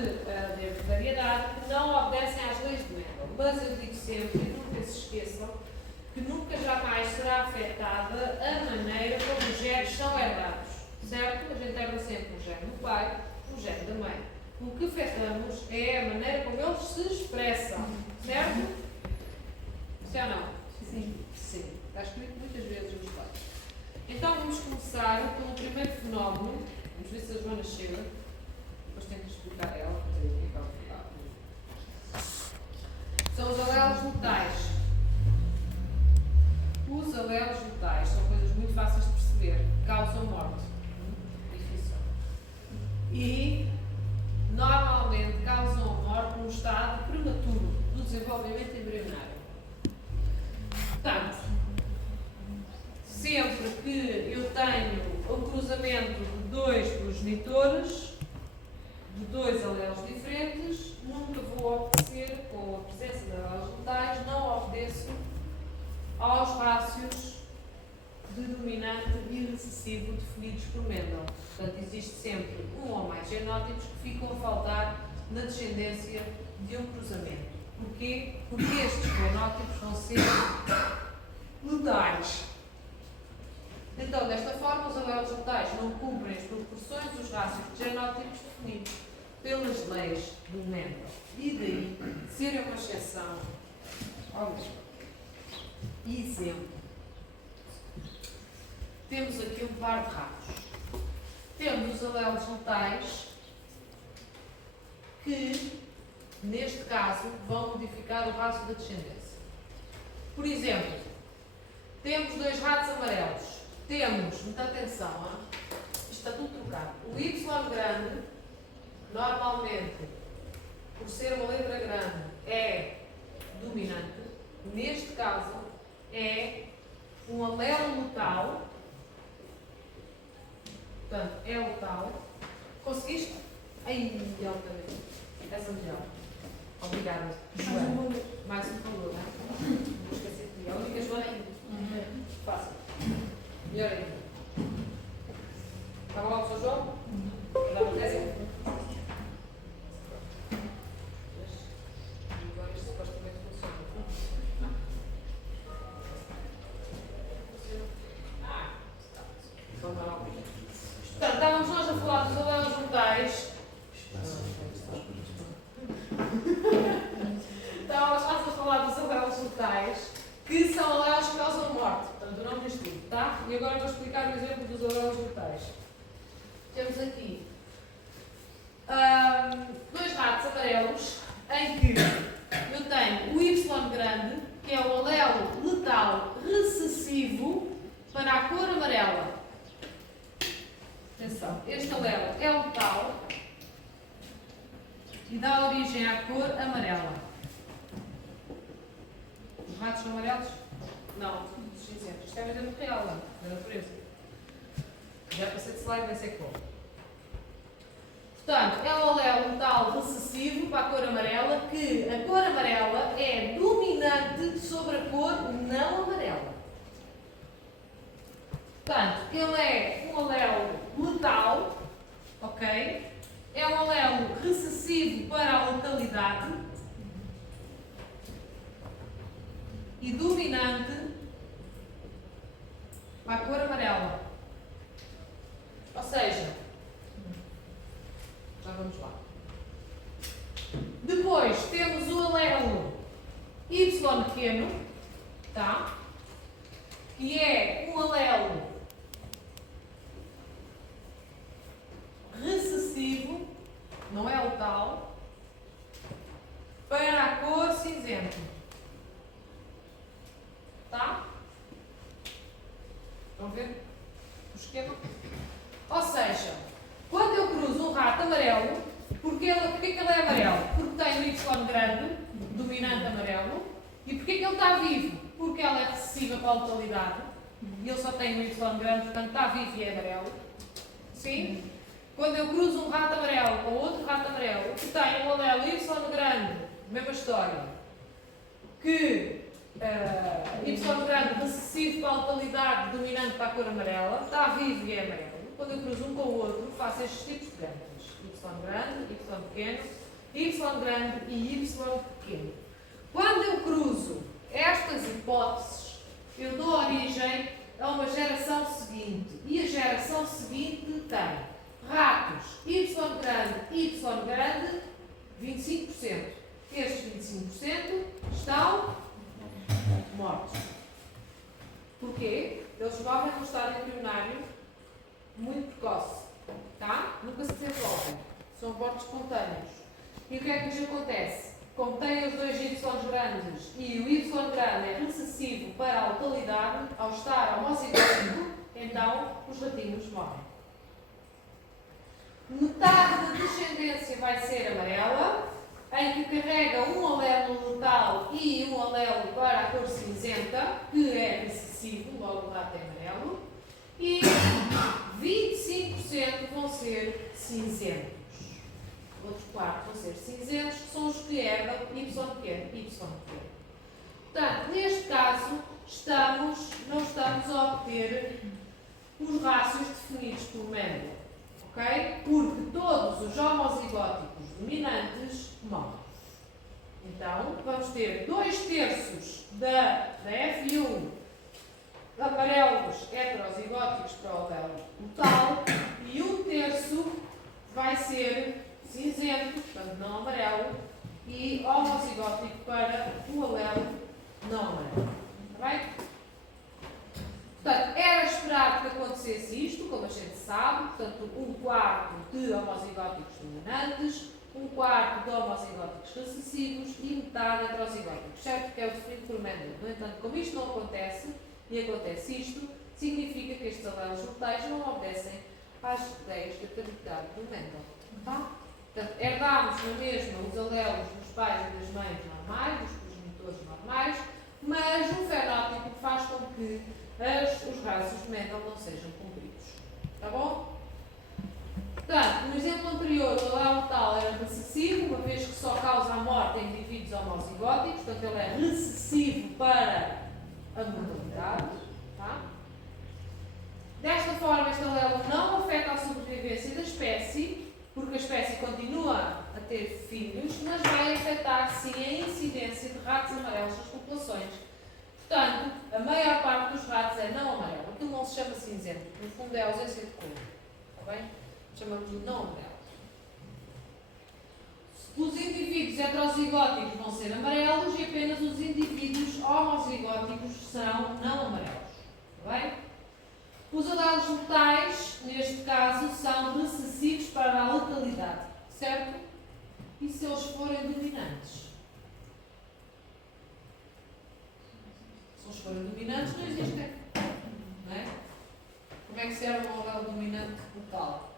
de variedade que não obedecem às leis de Mendel. Mas eu digo sempre, e nunca se esqueçam, que nunca jamais será afetada a maneira como os genes são herdados. Certo? A gente herda sempre um gene do pai, um gene da mãe. O que afetamos é a maneira como eles se expressam. Certo? Sim ou não? Sim. Sim. Está escrito muitas vezes nos pais. Então vamos começar pelo primeiro fenómeno. Vamos ver se a Joana chega. Depois tenho que explicar ela, porque eu tenho que explicar. São os alelos letais. Os alelos letais são coisas muito fáceis de perceber. Causam morte. Difícil. E normalmente causam morte num estado prematuro do desenvolvimento embrionário. Portanto, sempre que eu tenho o cruzamento de dois progenitores, de dois alelos diferentes, nunca vou obedecer, com a presença de alelos letais, não obedeço aos rácios de dominante e recessivo definidos por Mendel. Portanto, existe sempre um ou mais genótipos que ficam a faltar na descendência de um cruzamento. Porquê? Porque estes genótipos vão ser letais. Então, desta forma, os alelos letais não cumprem as proporções dos rácios de genótipos definidos pelas leis de Mendel. E daí serem uma exceção ao mesmo. Exemplo. Temos aqui um par de ratos. Temos os alelos letais que, neste caso, vão modificar o rácio da descendência. Por exemplo, temos dois ratos amarelos. Temos, muita atenção, isto está tudo trocado. O Y grande, normalmente, por ser uma letra grande, é dominante. Neste caso, é um alelo letal. Portanto, é letal. Conseguiste? Ai, altamente. Essa melhor. Obrigada. Joana. Mais um favor, não é? Não vou esquecer de ti. A única Joana ainda. Fácil. Melhor ainda. Está bom, Sr. João? Dá uma tese? Agora isto supostamente funciona. Portanto, estávamos nós a falar dos alelos letais. Estávamos nós a falar dos alelos letais, que são alelos que causam morte. Portanto, o nome diz tudo, tá? E agora vou explicar o exemplo dos alelos letais. Temos aqui dois ratos amarelos, em que eu tenho o Y grande, que é o alelo letal recessivo para a cor amarela. Atenção, este alelo é letal e dá origem à cor amarela. Os ratos são amarelos? Não, cinzentos. Isto é um exemplo real, não, da natureza. Já passei de slide, vai ser cor. Portanto, é um alelo letal recessivo para a cor amarela, que a cor amarela é dominante sobre a cor não amarela. Portanto, ele é um alelo letal, ok? É um alelo recessivo para a letalidade e dominante para a cor amarela. Ou seja, já vamos lá. Depois temos o alelo Y pequeno, tá? Que é um alelo recessivo, não é letal, para a cor cinzento. Tá? Estão a ver o esquema? Ou seja, quando eu cruzo um rato amarelo, porquê que ele é amarelo? Porque tem um Y grande, dominante amarelo. E porquê que ele está vivo? Porque ela é recessiva para a letalidade. E ele só tem um Y grande, portanto está vivo e é amarelo. Sim? Quando eu cruzo um rato amarelo com outro rato amarelo, que tem um alelo Y grande, mesma história, que Y grande recessivo para a letalidade, dominante para a cor amarela, está vivo e é amarelo. Quando eu cruzo um com o outro, faço estes tipos de gânglios. grande, y pequeno, y grande e y pequeno. Quando eu cruzo estas hipóteses, eu dou origem a uma geração seguinte. E a geração seguinte tem ratos y grande, 25%. Estes 25% estão mortos. Porquê? Eles morrem no estádio embrionário muito precoce. Tá? Nunca se desenvolvem. São abortos espontâneos. E o que é que lhes acontece? Como têm os dois Y grandes e o Y grande é recessivo para a localidade, ao estar homozigótico, então os ratinhos morrem. Metade da descendência vai ser amarela, em que carrega um alelo letal e um alelo para a cor cinzenta, que é recessivo, logo o rato é amarelo, e 25% vão ser cinzentos. Outros 4 vão ser cinzentos, que são os que herdam y pequeno. Portanto, neste caso, não estamos a obter os rácios definidos por Mendel, ok? Porque todos os homozigóticos dominantes morrem. Então, vamos ter 2/3 da F1 amarelos heterozigóticos para o alelo total e 1/3 vai ser cinzento, portanto não amarelo, e homozigótico para o alelo não amarelo. Está bem? Portanto, era esperado que acontecesse isto, como a gente sabe, portanto, 1/4 de homozigóticos dominantes, 1/4 de homozigóticos recessivos e metade heterozigóticos, certo? Que é o definido por Mendel. No entanto, como isto não acontece, e acontece isto, significa que estes alelos mortais não obedecem às ideias da cavidade do Mendel. Tá? Portanto, herdámos na mesma os alelos dos pais e das mães normais, dos progenitores normais, mas o fenótipo faz com que os rácios de Mendel não sejam cumpridos. Tá bom? Portanto, no exemplo anterior, o alelo tal era recessivo, uma vez que só causa a morte em indivíduos homozigóticos, portanto, ele é recessivo para a mortalidade. Tá? Desta forma, este alelo não afeta a sobrevivência da espécie, porque a espécie continua a ter filhos, mas vai afetar sim a incidência de ratos amarelos nas populações. Portanto, a maior parte dos ratos é não amarelo. Aquilo não se chama cinzento, no fundo é ausência de cor. Está bem? Chamamos de não amarelo. Os indivíduos heterozigóticos vão ser amarelos e apenas os indivíduos homozigóticos são não amarelos. Está bem? Os alelos mortais, neste caso, são recessivos para a localidade, certo? E se eles forem dominantes? Se eles forem dominantes, não existem. Não é? Como é que serve um alelo dominante local?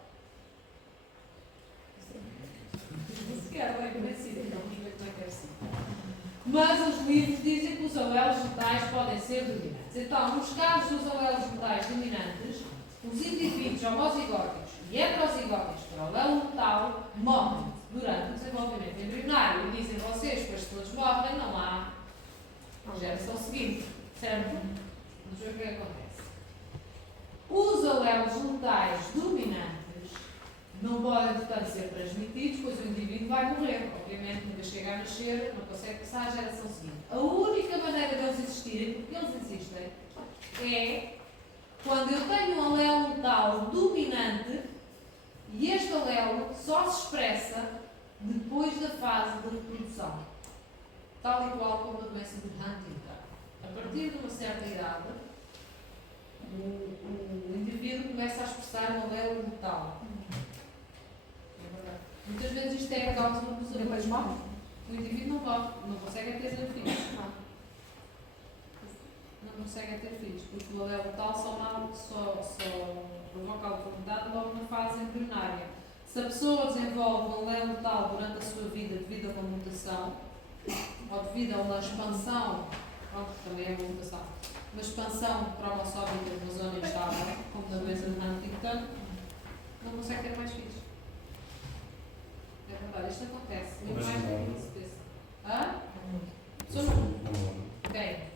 Se quer, bem conhecido, não vamos ver como é que é assim. Mas os livros dizem que os alelos metais podem ser dominantes. Então, nos casos dos alelos metais dominantes, os indivíduos homozigóticos e heterozigóticos para o alelo metal morrem durante o desenvolvimento embrionário. E dizem vocês que todos morrem, não há geração seguinte, certo? Vamos ver o que acontece. Os alelos metais dominantes não podem, portanto, ser transmitidos, pois o indivíduo vai morrer. Obviamente, nunca chega a nascer, não consegue passar à geração seguinte. A única maneira de eles existirem, porque eles existem, é quando eu tenho um alelo metal dominante e este alelo só se expressa depois da fase de reprodução. Tal e qual como a doença de Huntington. A partir de uma certa idade, o indivíduo começa a expressar um alelo metal. Muitas vezes isto é a causa de uma pessoa. Depois morre. O indivíduo não morre, não consegue ter filhos. Não consegue ter filhos, porque o alelo tal só provoca a oportunidade logo na fase embrionária. Se a pessoa desenvolve um alelo tal durante a sua vida devido a uma mutação, ou devido a uma expansão, também é uma mutação, uma expansão cromossómica de uma zona instável, como na doença de Huntington, não consegue ter mais filhos. É verdade, isto acontece. Muito mais do que se pensa. Hã? Quem?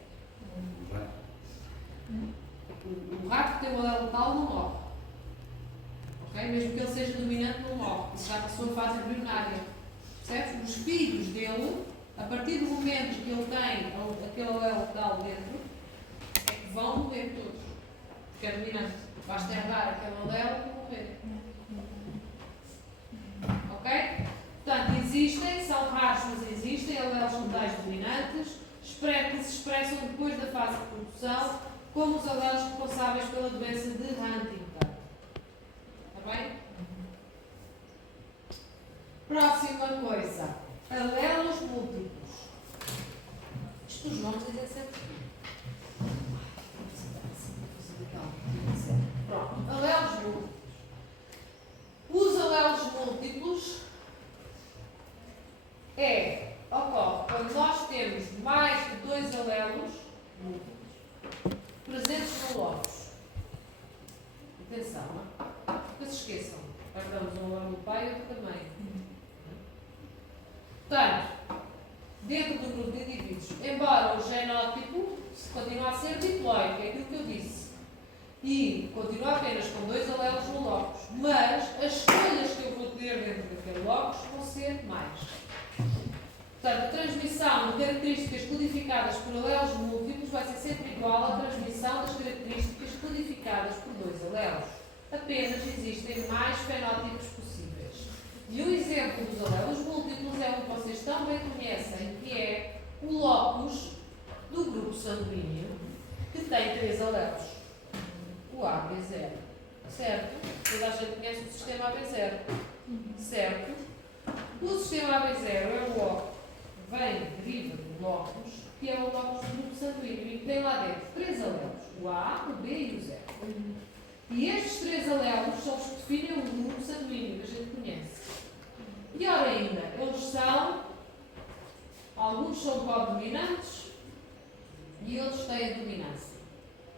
O rato que tem o alelo tal não morre. Ok? Mesmo que ele seja dominante, não morre. Isso já passou extraordinária. Percebes? Os filhos dele, a partir do momento que ele tem aquele alelo tal dentro, é que vão morrer todos. Porque é dominante. Basta herdar aquele alelo e morrer. Ok? Portanto, existem, são raros, mas existem alelos totais dominantes que se expressam depois da fase de reprodução, como os alelos responsáveis pela doença de Huntington. Está bem? Próxima coisa. Alelos múltiplos. Isto os nomes dizem sempre. Pronto. Alelos múltiplos. Os alelos múltiplos ocorre quando nós temos mais de 2 alelos múltiplos presentes no lóbulos. Atenção, nunca se esqueçam. Perdamos um alelo do pai e outro da mãe. Portanto, dentro do grupo de indivíduos, embora o genótipo continue a ser diploide, é aquilo que eu disse, e continua apenas com 2 alelos no lóbulos, mas as escolhas que eu vou ter dentro daquele lóbulos vão ser mais. Portanto, a transmissão de características codificadas por alelos múltiplos vai ser sempre igual à transmissão das características codificadas por 2 alelos. Apenas existem mais fenótipos possíveis. E um exemplo dos alelos múltiplos é um que vocês também conhecem, que é o locus do grupo sanguíneo, que tem 3 alelos. O AB0. Certo? Toda a gente conhece o sistema AB0. Certo? O sistema AB0 é o O que vem, deriva do locus, que é o locus do grupo sanguíneo, e que tem lá dentro 3 alelos. O A, o B e o 0. E estes 3 alelos são os que definem o grupo sanguíneo, que a gente conhece. E ora ainda, eles são, alguns são codominantes e outros têm a dominância.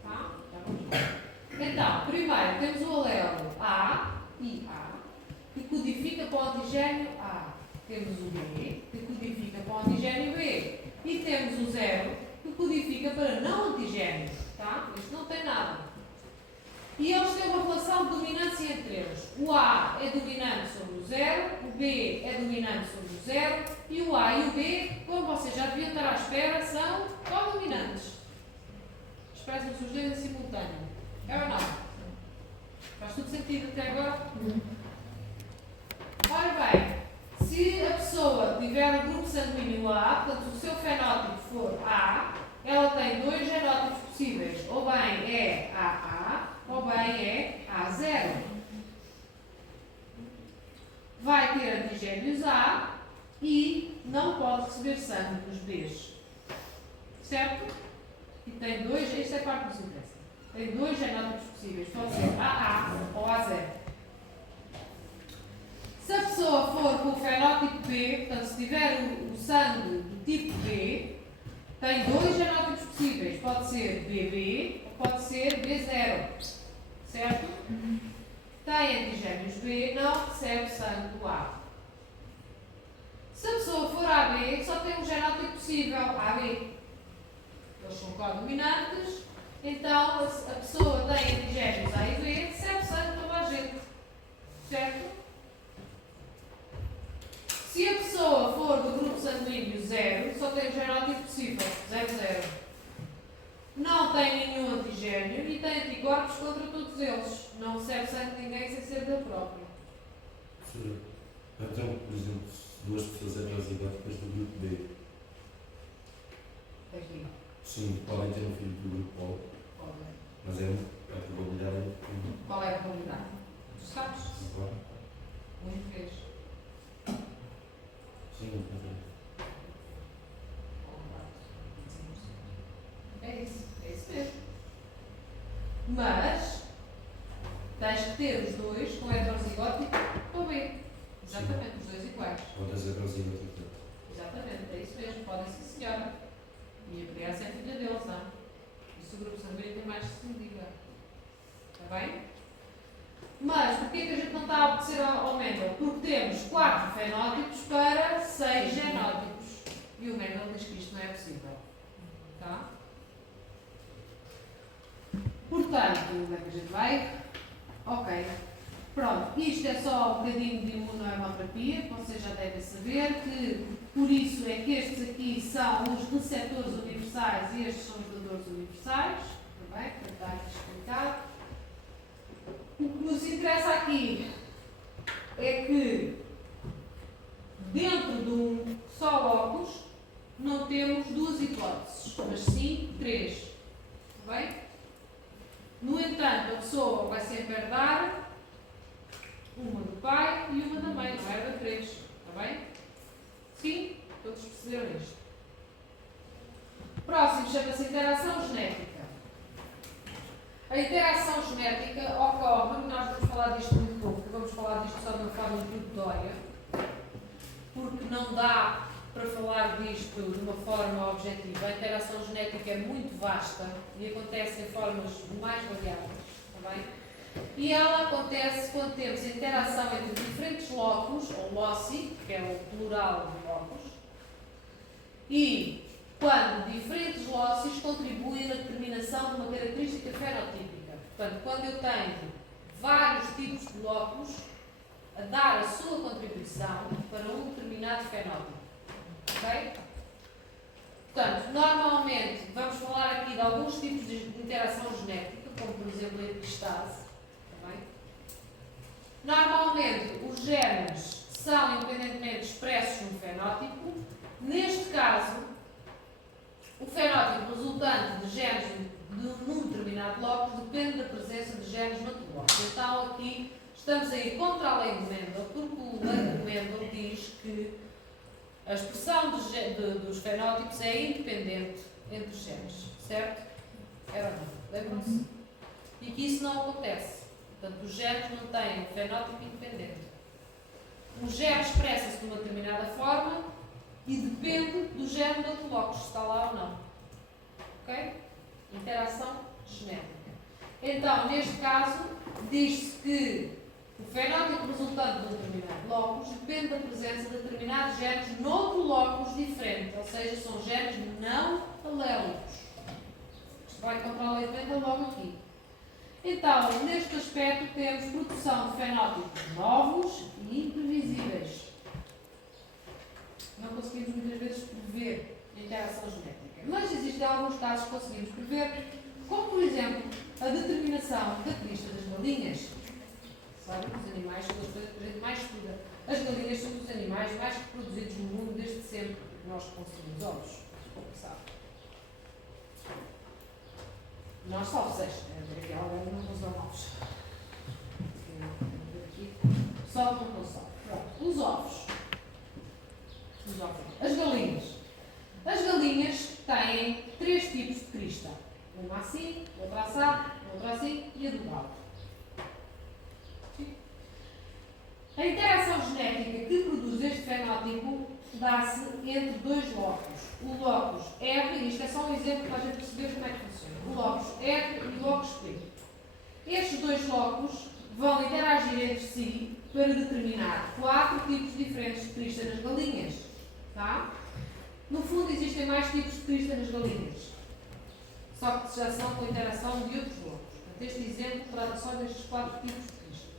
Tá? Já vamos ver. Então, primeiro temos o alelo A e A, que codifica para o antigênio A. Temos o B, que codifica para o antigênio B. E temos o 0, que codifica para não antigênios. Tá? Isto não tem nada. E eles têm uma relação de dominância entre eles. O A é dominante sobre o 0, o B é dominante sobre o 0, e o A e o B, como vocês já deviam estar à espera, são codominantes. Expressam-se os dois em simultâneo. É ou não? Faz tudo sentido até agora? Ora bem, se a pessoa tiver o grupo sanguíneo A, portanto o seu fenótipo for A, ela tem 2 genótipos possíveis. Ou bem é AA, ou bem é A0. Vai ter antigénios A e não pode receber sangue dos Bs. Certo? E tem 2, esta é a parte que nos interessa. Tem 2 genótipos possíveis, pode ser AA ou A0. Se a pessoa for com o fenótipo B, portanto, se tiver o sangue do tipo B, tem 2 genótipos possíveis, pode ser BB ou pode ser B0. Certo? Tem antigénios B, não recebe sangue do A. Se a pessoa for AB, só tem um genótipo possível, AB. Eles são codominantes, então a pessoa tem antigénios A e B, recebe sangue de toda a gente. Certo? Se a pessoa for do grupo sanguíneo 0, só tem um genótipo possível, 0,0. Não tem nenhum antigênio e tem anticorpos contra todos eles. Não recebe sangue de ninguém sem ser dele próprio. Sim. Então, por exemplo, se 2 pessoas heterozigóticas do grupo B. Aqui. Sim, podem ter um filho do grupo O. Podem. Mas a probabilidade é muito. Qual é a probabilidade? Tu sabes? Claro. 1 em 3. Sim, não tem. É isso mesmo. Mas tens que ter os 2 com heterozigótico ou B. Exatamente, os 2 iguais. Ou das heterozigóticas. Exatamente, é isso mesmo, podem sim senhora. E a criança é filha deles, não? E se o grupo sanguíneo tem mais que se me diga. Está bem? Mas porquê que a gente não está a obedecer ao Mendel? Porque temos 4 fenótipos para 6 genótipos. E o Mendel diz que isto não é possível. Tá? Portanto, como é que a gente vai? Ok. Pronto, isto é só um bocadinho de imunohemoterapia, que vocês já devem saber, que por isso é que estes aqui são os receptores universais e estes são os dadores universais, também, para estar aqui explicado. O que nos interessa aqui é que dentro de um só locus não temos duas hipóteses, mas sim três. Está bem? No entanto, a pessoa vai sempre herdar uma do pai e uma da mãe, não herda três. Está bem? Sim? Todos perceberam isto? Próximo chama-se interação genética. A interação genética ocorre, nós vamos falar disto muito pouco, porque vamos falar disto só de uma forma introdutória, porque não dá para falar disto de uma forma objetiva. A interação genética é muito vasta e acontece em formas mais variadas, está bem? E ela acontece quando temos interação entre diferentes locus, ou loci, que é o plural de locus, e quando diferentes locis contribuem na determinação de uma característica fenotípica. Portanto, quando eu tenho vários tipos de locus a dar a sua contribuição para um determinado fenótipo. Ok? Portanto, normalmente, vamos falar aqui de alguns tipos de interação genética, como por exemplo a epistase. Está bem? Normalmente, os genes são independentemente expressos no fenótipo. Neste caso, o fenótipo resultante de genes num determinado locus depende da presença de genes noutro locus. Então, aqui estamos a ir contra a lei de Mendel, porque o lei de Mendel diz que a expressão dos fenótipos é independente entre os genes, certo? Era não, lembram-se? E que isso não acontece. Portanto, os genes não têm um fenótipo independente. O gene expressa-se de uma determinada forma e depende do gene do outro locus, se está lá ou não. Ok? Interação genética. Então, neste caso, diz-se que o fenótipo resultante de um determinado locus depende da presença de determinados genes noutro locus diferente, ou seja, são genes não alélicos. Isto vai encontrar a lei de Mendel logo aqui. Então, neste aspecto, temos produção de fenótipos novos e imprevisíveis. Não conseguimos muitas vezes prever a interação genética, mas existem alguns casos que conseguimos prever, como por exemplo a determinação da crista das galinhas. Sabem que os animais são as coisas que a gente mais estuda. As galinhas são os animais mais reproduzidos no mundo desde sempre. Nós consumimos ovos. Sabe? Nós só vocês. Aqui alguém não consome ovos. Só não consome. Pronto. Os ovos. As galinhas. As galinhas têm três tipos de crista. Uma assim, outra assado, outra assim e a do galo. A interação genética que produz este fenótipo dá-se entre dois locus. O locus R, isto é só um exemplo para a gente perceber como é que funciona. O locus R e o locus P. Estes dois locus vão interagir entre si para determinar 4 tipos diferentes de crista nas galinhas. Tá? No fundo, existem mais tipos de crista nas galinhas, só que já são com interação de outros locus. Portanto, este exemplo trata só destes 4 tipos de crista.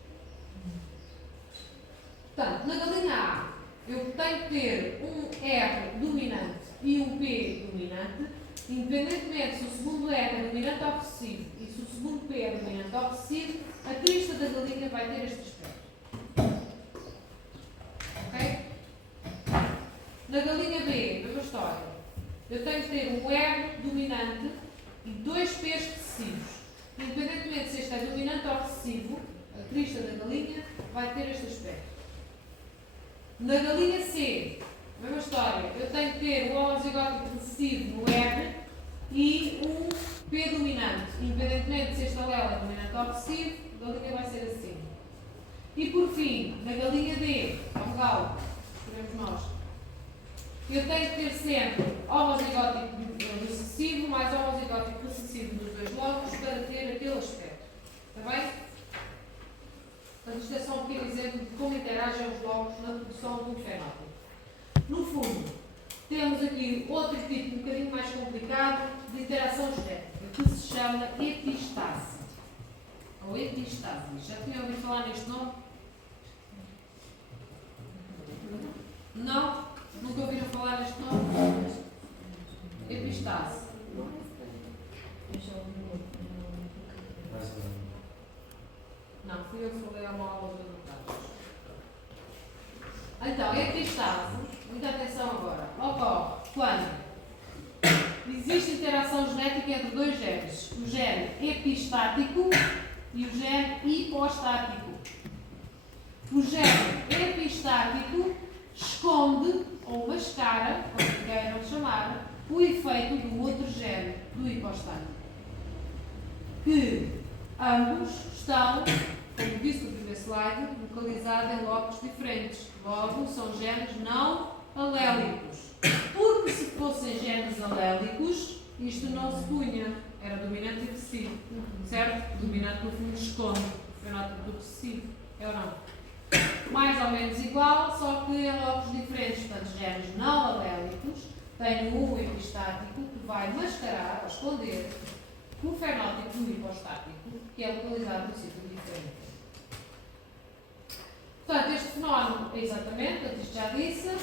Portanto, na galinha A, eu tenho que ter um R dominante e um P dominante, independentemente se o segundo R é dominante ou recessivo e se o segundo P é dominante ou recessivo, a crista da galinha vai ter este aspecto. Ok? Na galinha B, mesma história. Eu tenho que ter um R dominante e 2 P's recessivos. Independentemente se este é dominante ou recessivo, a crista da galinha vai ter este aspecto. Na galinha C, mesma história. Eu tenho que ter um homozigótico recessivo no R e um P dominante. Independentemente se este alelo é dominante ou recessivo, a galinha vai ser assim. E por fim, na galinha D, é um galo, escrevemos nós. Eu tenho que ter sempre homozigótico recessivo mais homozigótico recessivo dos dois locos para ter aquele aspecto. Está bem? Portanto, isto é só um pequeno exemplo de como interagem os locos na produção de um fenótipo. No fundo, temos aqui outro tipo um bocadinho mais complicado de interação genética, que se chama epistase. ou epistase. Já tinha ouvido falar neste nome? Não? Nunca ouviram falar neste nome? Epistase. Mais ou menos. Não, fui eu que falei a uma aula de notários. Então, epistase, muita atenção agora, ocorre quando existe interação genética entre dois genes, o gene epistático e o gene hipostático. O gene epistático esconde ou mascara, como queiram chamar, o efeito do outro gene, do hipostático. Que ambos estão, como disse no primeiro slide, localizados em locos diferentes. Logo, são genes não alélicos. Porque se fossem genes alélicos, isto não se punha. Era dominante e recessivo. Certo? O dominante, no fundo, esconde o fenótipo do recessivo. É ou não? Mais ou menos igual, só que em locos diferentes. Portanto, genes não alélicos têm um epistático que vai mascarar, ou esconder, o fenótipo do hipostático, que é localizado num sítio diferente. Portanto, este fenómeno, exatamente, isto já disse,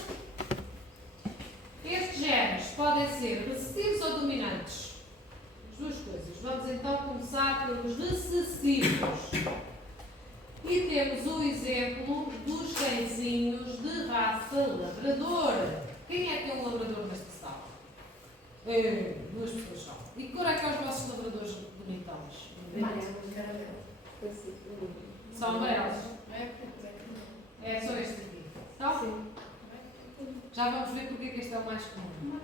estes genes podem ser recessivos ou dominantes. As duas coisas. Vamos então começar pelos recessivos. E temos o exemplo dos cãezinhos de raça labrador. Quem é que é um labrador nesta sala? Duas pessoas só. E que cor é que é os vossos labradores bonitões? São amarelos. É só este aqui. Então, Sim. já vamos ver porque é que este é o mais comum.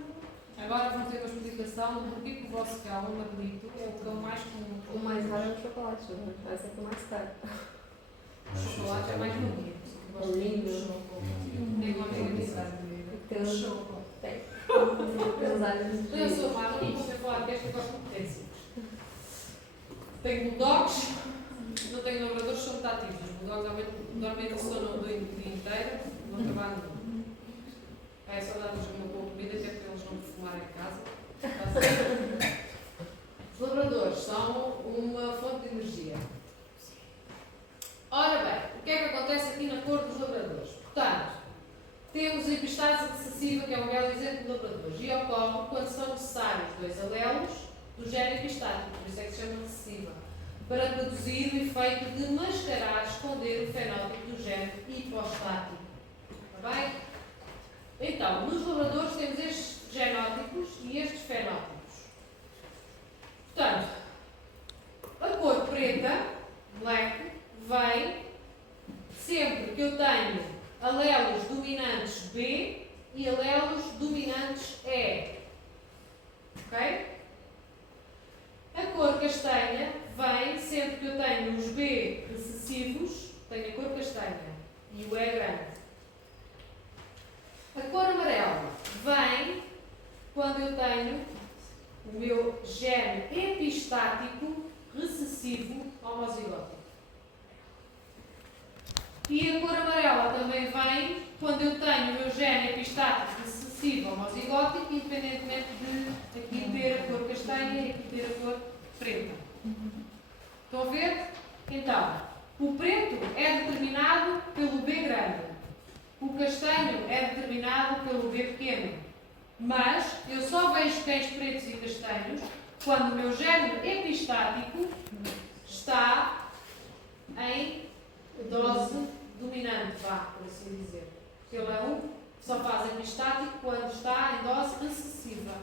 Agora vamos ter uma explicação do porquê que o vosso cão, o Marlito, é o cão mais comum. O mais raro é o chocolate, né? É sempre o mais caro. O chocolate é mais bonito. É lindo. Tem uma amiga que sabe. Tem um Chocolate. Tem. Tem os olhos Eu sou má, não vou falar que esta gosto de competências. Tenho bulldogs, não tenho labradores, são muito ativos. Os bulldogs normalmente sonam o dia inteiro, não trabalham muito. É só dar-lhes uma boa comida, que é para eles não perfumarem em casa. Os labradores são uma fonte de energia. Ora bem, o que é que acontece aqui na cor dos labradores? Portanto, temos a epistase recessiva, que é um belo exemplo de labradores, e ocorre quando são necessários dois alelos do gene epistático, por isso é que se chama recessiva, para produzir o efeito de mascarar, esconder o fenótipo do gene hipostático. Está bem? Então, nos labradores temos estes genótipos e estes fenótipos. Portanto, a cor preta, black, vem sempre que eu tenho alelos dominantes B e alelos dominantes E. Ok? A cor castanha vem sempre que eu tenho os B recessivos, tenho a cor castanha e o E grande. A cor amarela vem quando eu tenho o meu gene epistático recessivo homozigótico. E a cor amarela também vem quando eu tenho o meu gene epistático recessivo homozigótico, independentemente de aqui ter a cor castanha e aqui ter a cor preta. Estão a ver? Então, o preto é determinado pelo B grande. O castanho é determinado pelo B pequeno. Mas eu só vejo cães pretos e castanhos quando o meu gene epistático está em dose dominante, vá, por assim dizer. Porque ele é um que só faz epistático quando está em dose recessiva.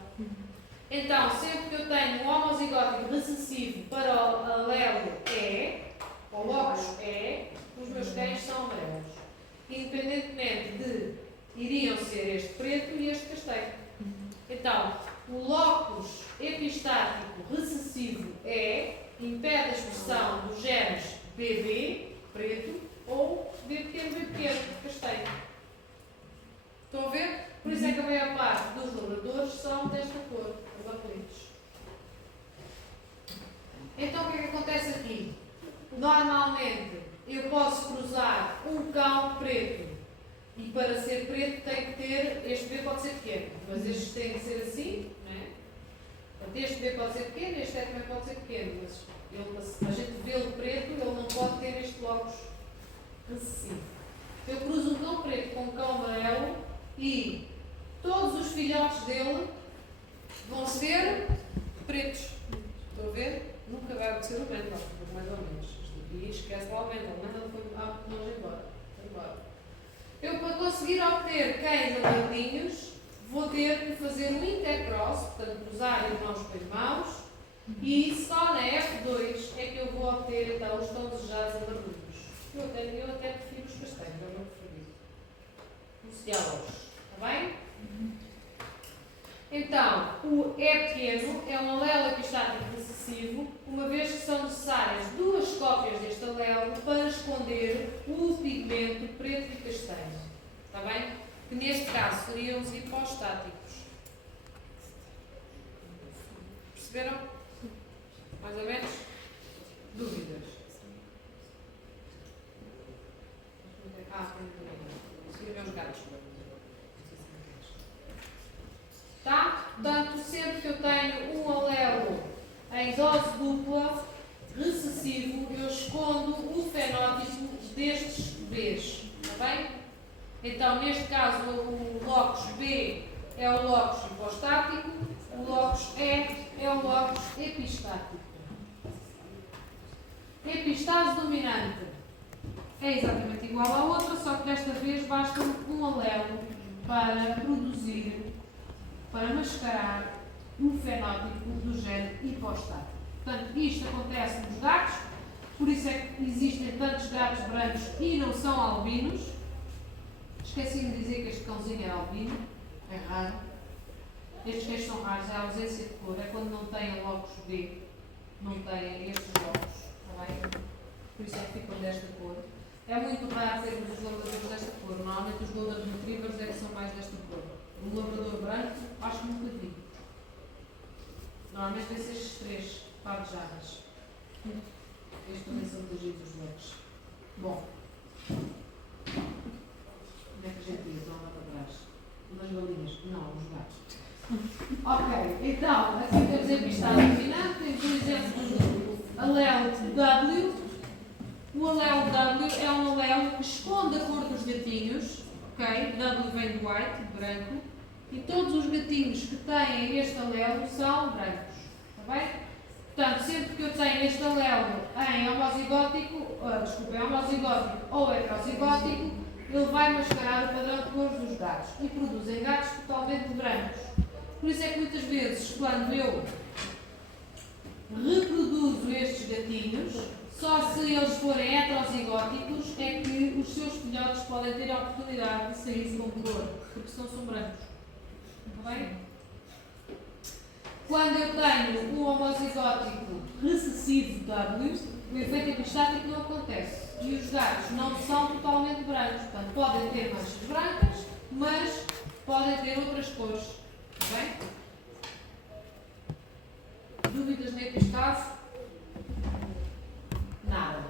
Então, sempre que eu tenho um homozigótico recessivo para o alelo E, ou locus E, os meus cães são amarelos. Independentemente de iriam ser este preto e este castanho. Então, o locus epistático recessivo E impede a expressão dos genes BB, preto, ou B pequeno, castanho. Estão a ver? Por isso é que a maior parte dos labradores são desta cor, os apelidos. Então, o que é que acontece aqui? Normalmente, eu posso cruzar um cão preto e para ser preto tem que ter, este B pode ser pequeno, mas estes têm que ser assim, não é? Portanto, este B pode ser pequeno, este E também pode ser pequeno, mas A gente vê-lo preto, ele não pode ter este locus recessivo. Eu cruzo um cão preto com um cão amarelo e todos os filhotes dele vão ser pretos. Estão a ver? Nunca vai acontecer o Mendel, mais ou menos. E esquece lá o Mendel. O Mendel foi longe embora. Eu, para conseguir obter cães amarelinhos, vou ter que fazer um intercross, portanto, cruzar irmãos com irmãos, e só na F2 é que eu vou obter então os tão desejados amarelinhos. Eu até prefiro os castanhos, é o meu preferido. Os diálogos, está bem? Então, o E pequeno é um alelo epistático recessivo, uma vez que são necessárias duas cópias deste alelo para esconder o pigmento preto e castanho. Está bem? Que neste caso seriam os hipostáticos. Perceberam? Mais ou menos? Dúvidas? Escrever os gatos. Tá? Portanto, sempre que eu tenho um alelo em dose dupla recessivo, eu escondo o fenótipo destes Bs. Está bem? Então, neste caso, o locus B é o locus hipostático, o locus E é o locus epistático. Epistase dominante é exatamente igual à outra, só que desta vez basta um alelo para produzir, para mascarar o fenótipo do gene hipostático. Portanto, isto acontece nos gatos, por isso é que existem tantos gatos brancos e não são albinos. Esqueci-me de dizer que este cãozinho é albino, é raro. Estes cães são raros, é a ausência de cor, é quando não têm locus B, não têm estes locus, está bem? Por isso é que ficam desta cor. É muito raro termos os labradores desta cor, normalmente os golden retrievers é que são mais desta cor. O labrador branco, acho que nunca vi. Normalmente vê-se estes três pardejadas. Estes também são protegidos os leques. Bom. Onde é que a gente ia? Estão lá para trás. Das galinhas? Não, os gatos. Ok, então, aqui temos a epistase dominante, temos o exemplo do alelo W. O alelo W é um alelo que esconde a cor dos gatinhos. Ok? W vem do white, de branco. E todos os gatinhos que têm este alelo são brancos. Está bem? Portanto, sempre que eu tenho este alelo em homozigótico ou heterozigótico, ele vai mascarar o padrão de cores dos gatos e produzem gatos totalmente brancos. Por isso é que muitas vezes, quando eu reproduzo estes gatinhos, só se eles forem heterozigóticos é que os seus filhotes podem ter a oportunidade de sair com cor, porque senão são brancos. Está bem? Quando eu tenho um homozigótico recessivo W, o efeito epistático não acontece. E os gatos não são totalmente brancos. Portanto, podem ter manchas brancas, mas podem ter outras cores. Está bem? Dúvidas na epistase? Nada.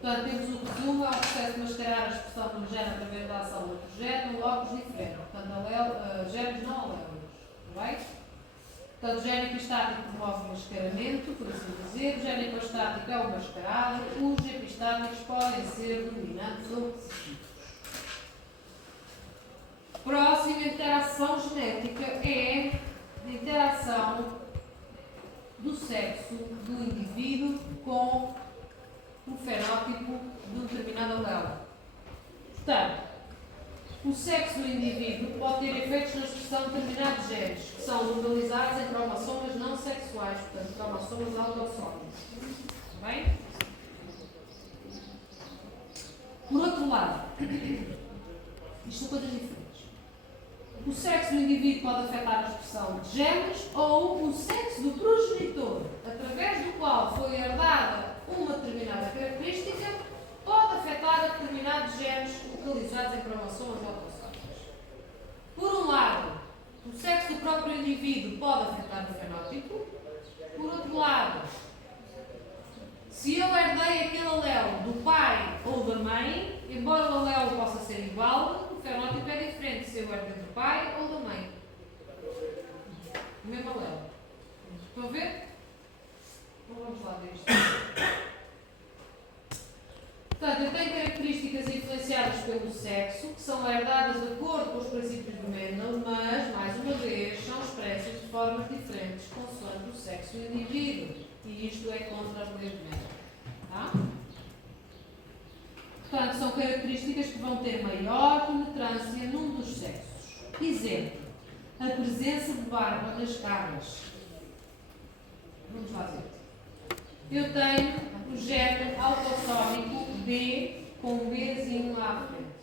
Portanto, temos o resumo, é o processo de mascarar a expressão do gene através da ação do outro gene, um locus diferente. Portanto, genes não alélicos. Está bem? Portanto, o gene epistático promove o mascaramento, por assim dizer. O gene hipostático é o mascarado. Os epistáticos podem ser dominantes ou recessivos. Próxima interação genética é a interação do sexo do indivíduo com o fenótipo de um determinado alelo. Portanto, o sexo do indivíduo pode ter efeitos na expressão de determinados genes, que são localizados em cromossomas não sexuais, portanto, cromossomas autossómicos. Está bem? Por outro lado, isto são coisas diferentes. O sexo do indivíduo pode afetar a expressão de genes ou o sexo do progenitor, através do qual foi herdada uma determinada característica, pode afetar determinados genes localizados em cromossomas autossómicos. Por um lado, o sexo do próprio indivíduo pode afetar o fenótipo. Por outro lado, se eu herdei aquele alelo do pai ou da mãe, embora o alelo possa ser igual, o fenótipo é diferente se eu herdei do pai ou da mãe. O mesmo alelo. Estão a ver? Então vamos lá ver isto. Portanto, eu tenho características influenciadas pelo sexo, que são herdadas de acordo com os princípios de Mendel, mas, mais uma vez, são expressas de formas diferentes consoante o sexo do indivíduo. E isto é contra as leis de Mendel. Tá? Portanto, são características que vão ter maior penetrância num dos sexos. Exemplo, a presença de barba nas caras. Vamos lá ver. Eu tenho o gene autossómico B com um Bzinho lá à frente,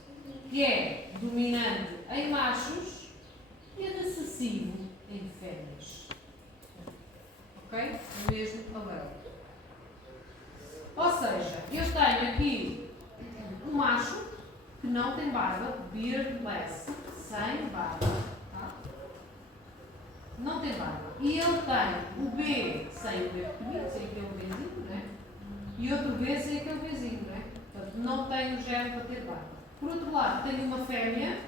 que é dominante em machos e recessivo em fêmeas. Ok? O mesmo alelo. Ou seja, eu tenho aqui um macho que não tem barba, beardless, sem barba. Tá? Não tem barba. E ele tem o B sem o B pequenino, sem aquele Bzinho, né? E outro B sem aquele Bzinho, né? Portanto, não tem o gene para ter barba. Por outro lado, tenho uma fêmea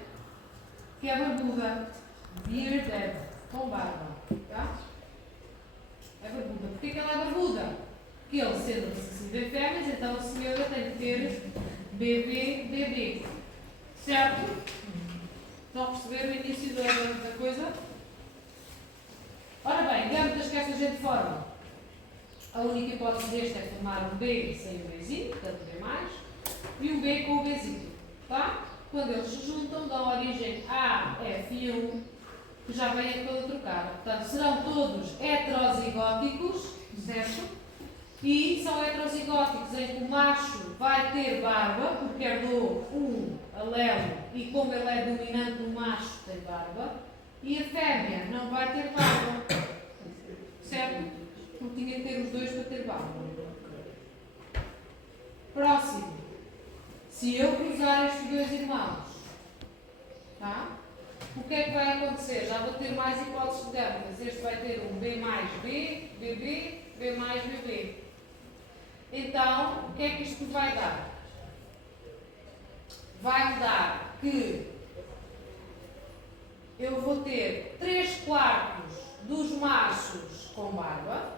que é barbuda, bearded, com barba. Tá? É barbuda. Porquê que ela é barbuda? Porque ele, sendo recessivo em fêmeas, então a senhora tem que ter BB. Certo? Estão a perceber o início da coisa? Ora bem, digamos que esta gente forma. A única hipótese deste é formar um B sem o Bzinho, portanto B+, e um B com o Bzinho. Tá? Quando eles se juntam, dão origem a F1, que já vem toda trocada. Portanto, serão todos heterozigóticos, certo? E são heterozigóticos em que o macho vai ter barba, porque herdou um alelo, e como ele é dominante, o macho tem barba. E a fêmea não vai ter barba. Certo? Porque tinha que ter os dois para ter barba. Próximo. Se eu cruzar estes dois irmãos, tá? O que é que vai acontecer? Já vou ter mais hipóteses de gâmetas. Este vai ter um B mais B, BB, B mais BB. Então, o que é que isto vai dar? Vai-me dar que eu vou ter 3/4 dos machos com barba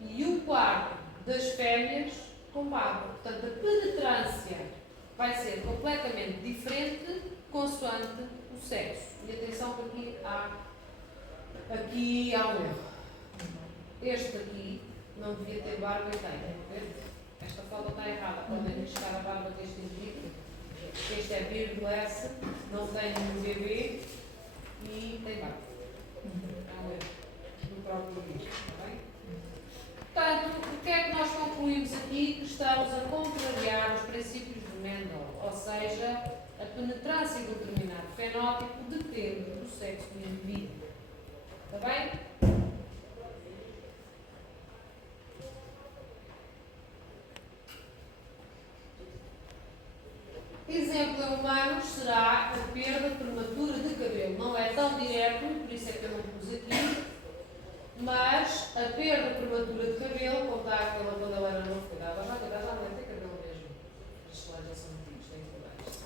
e 1/4 das fêmeas com barba. Portanto, a penetrância vai ser completamente diferente consoante o sexo. E atenção que aqui há um erro. Este aqui não devia ter barba e tem. Esta foto está errada. Podem buscar a barba deste indivíduo. Este é beardless, não tem um bebê e tem barba. É um erro do próprio vídeo. Está bem? Portanto, o que é que nós concluímos aqui? Que estamos a contrariar os princípios de Mendel, ou seja, a penetrância de um determinado fenótipo depende do sexo do indivíduo. Está bem? Exemplo em humanos será a perda prematura de cabelo. Não é tão direto, por isso é que eu não pus aqui, mas a perda prematura de cabelo, como está aquela quando ela era novo, cuidado, já não deve ter cabelo mesmo. As slides já são antigos, tem que mudar isto.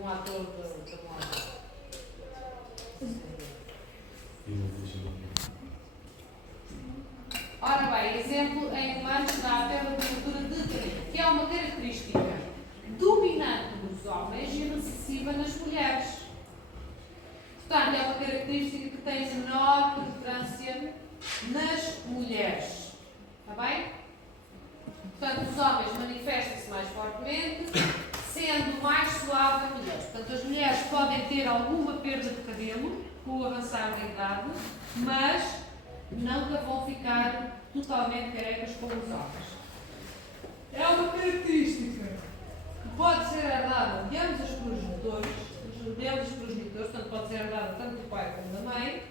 Um ator da moda. Ora bem, exemplo em humanos será a perda prematura de cabelo, que é uma característica dominante nos homens e recessiva nas mulheres. Portanto, é uma característica que tem menor penetrância nas mulheres. Está bem? Portanto, os homens manifestam-se mais fortemente, sendo mais suave a mulheres. Portanto, as mulheres podem ter alguma perda de cabelo com o avançar da idade, mas nunca vão ficar totalmente carecas como os homens. É uma característica que pode ser herdada de ambos os progenitores, portanto pode ser herdada tanto do pai como da mãe,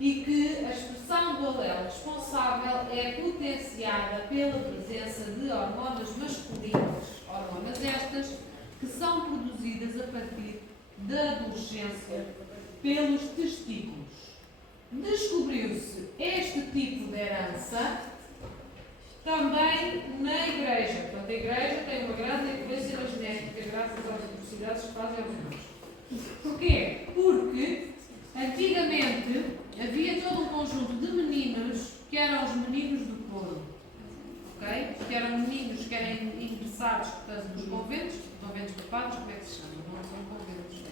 e que a expressão do alelo responsável é potenciada pela presença de hormonas masculinas, hormonas estas que são produzidas a partir da adolescência pelos testículos. Descobriu-se este tipo de herança também na Igreja. Portanto, a Igreja tem uma grande influência na genética, graças às atrocidades que fazem aos irmãos. Porquê? Porque, antigamente, havia todo um conjunto de meninos que eram os meninos do coro. Ok? Que eram meninos que eram ingressados, portanto, nos conventos de padres, como é que se chama? Não são conventos,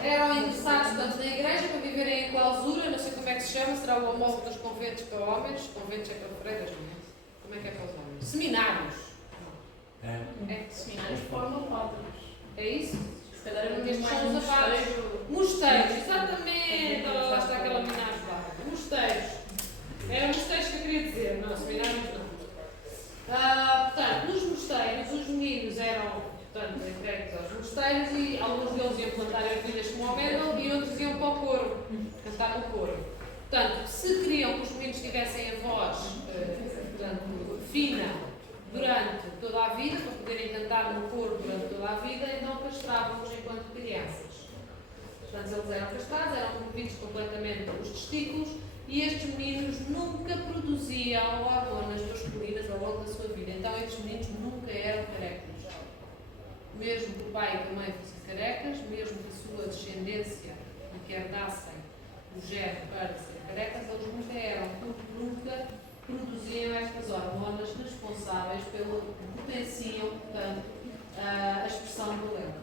eram ingressados, portanto, na igreja para viverem em clausura, não sei como é que se chama, será o homólogo dos conventos para homens, conventos é para freiras, não é? Como é que é para os homens? Seminários. É, Seminários formam padres. é isso? Se calhar é Estes mais são os afados. mosteiro. Mosteiros, exatamente! Olha lá está aquela minagem lá. Mosteiros. Eram mosteiros que eu queria dizer, não, seminários não. Portanto, nos mosteiros, os meninos eram, portanto, entregues aos mosteiros e alguns deles iam plantar ervilhas como Homero e outros iam para o coro, cantar no coro. Portanto, se queriam que os meninos tivessem a voz, portanto, fina durante toda a vida, para poderem cantar no coro durante toda a vida, então castravam-nos enquanto crianças. Portanto, eles eram castrados, eram removidos completamente os testículos e estes meninos nunca produziam hormonas masculinas ao longo da sua vida. Então, estes meninos nunca eram carecas. Mesmo que o pai e a mãe fossem carecas, mesmo que a sua descendência que herdassem o gene para ser carecas, eles nunca eram, porque nunca produziam estas hormonas responsáveis pelo que potenciam, portanto, a expressão do lema.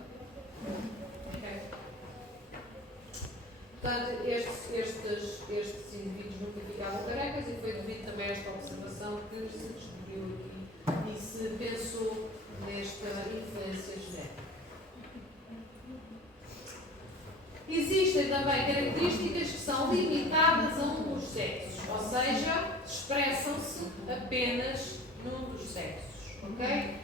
Okay? Portanto, estes indivíduos nunca ficavam carecas e foi devido também a esta observação que se descobriu aqui e se pensou nesta influência genética. Existem também características que são limitadas a um dos sexos, ou seja, expressam-se apenas num dos sexos. Ok?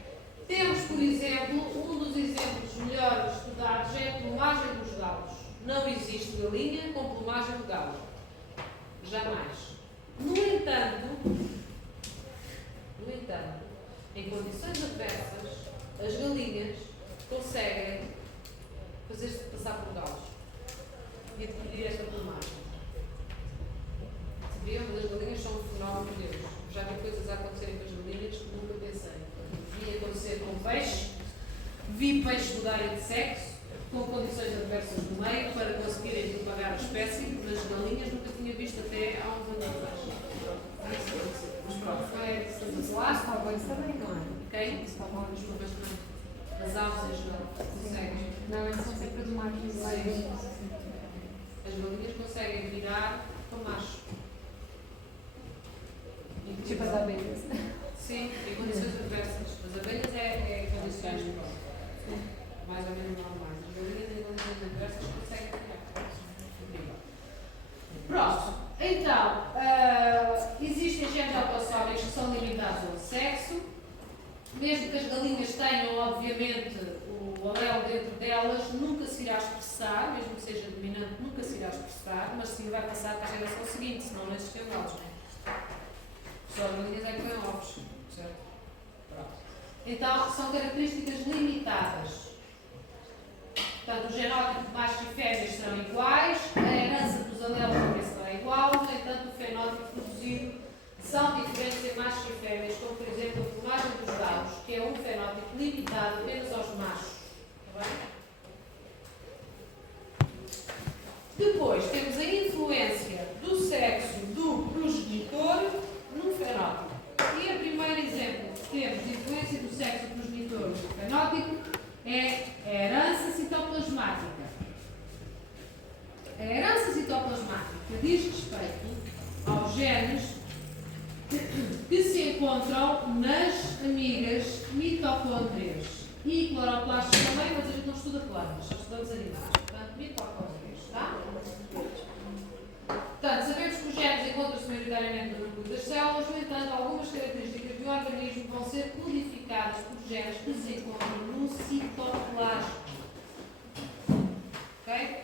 Temos, por exemplo, um dos exemplos melhores estudados é a plumagem dos galos. Não existe galinha com plumagem de galo. Jamais. No entanto, em condições adversas, as galinhas conseguem fazer-se passar por galos e adquirir esta plumagem. Sabiam que as galinhas são um fenómeno de Deus. Já vi coisas a acontecerem com as galinhas que nunca pensei. Vi acontecer com peixe, vi peixes mudarem de sexo, com condições adversas no meio, para conseguirem propagar a espécie, mas galinhas nunca tinha visto até há uns anos atrás. Mas pronto, foi lá. Os pavões também, não é? Quem? Os pavões. Desculpas, não. As aves em geral. Conseguem. Não, eles são sempre de machos mais. As galinhas conseguem virar para macho. Tipo as abelhas. Sim, em condições adversas. As abelhas é condições mais ou menos normais. As galinhas em condições adversas conseguem virar. Incrível. Pronto. Então, existem genes autossómicos que são limitados ao sexo. Mesmo que as galinhas tenham, obviamente, o alelo dentro delas, nunca se irá expressar, mesmo que seja dominante, nunca se irá expressar, mas sim vai passar para a geração seguinte, senão não existem ovos, não é? Só as galinhas é que têm ovos, certo? Pronto. Então, são características limitadas. Portanto, o genótipo de machos e fêmeas serão iguais, a herança dos alelos também será igual, no entanto, o fenótipo produzido são diferentes em machos e fêmeas, como por exemplo a plumagem dos galos, que é um fenótipo limitado apenas aos machos. Está bem? Depois temos a influência do sexo do progenitor no fenótipo. E o primeiro exemplo que temos de influência do sexo do progenitor no fenótipo é a herança citoplasmática. A herança citoplasmática diz respeito aos genes que se encontram nas amigas mitocôndrias e cloroplastos também, mas a gente não estuda plantas, só estudamos animais. Portanto, mitocôndrias, tá? Portanto, sabemos que os genes encontram-se maioritariamente no núcleo das células, no entanto, algumas características do organismo vão ser codificadas por genes que se encontram no citoplasma. Ok?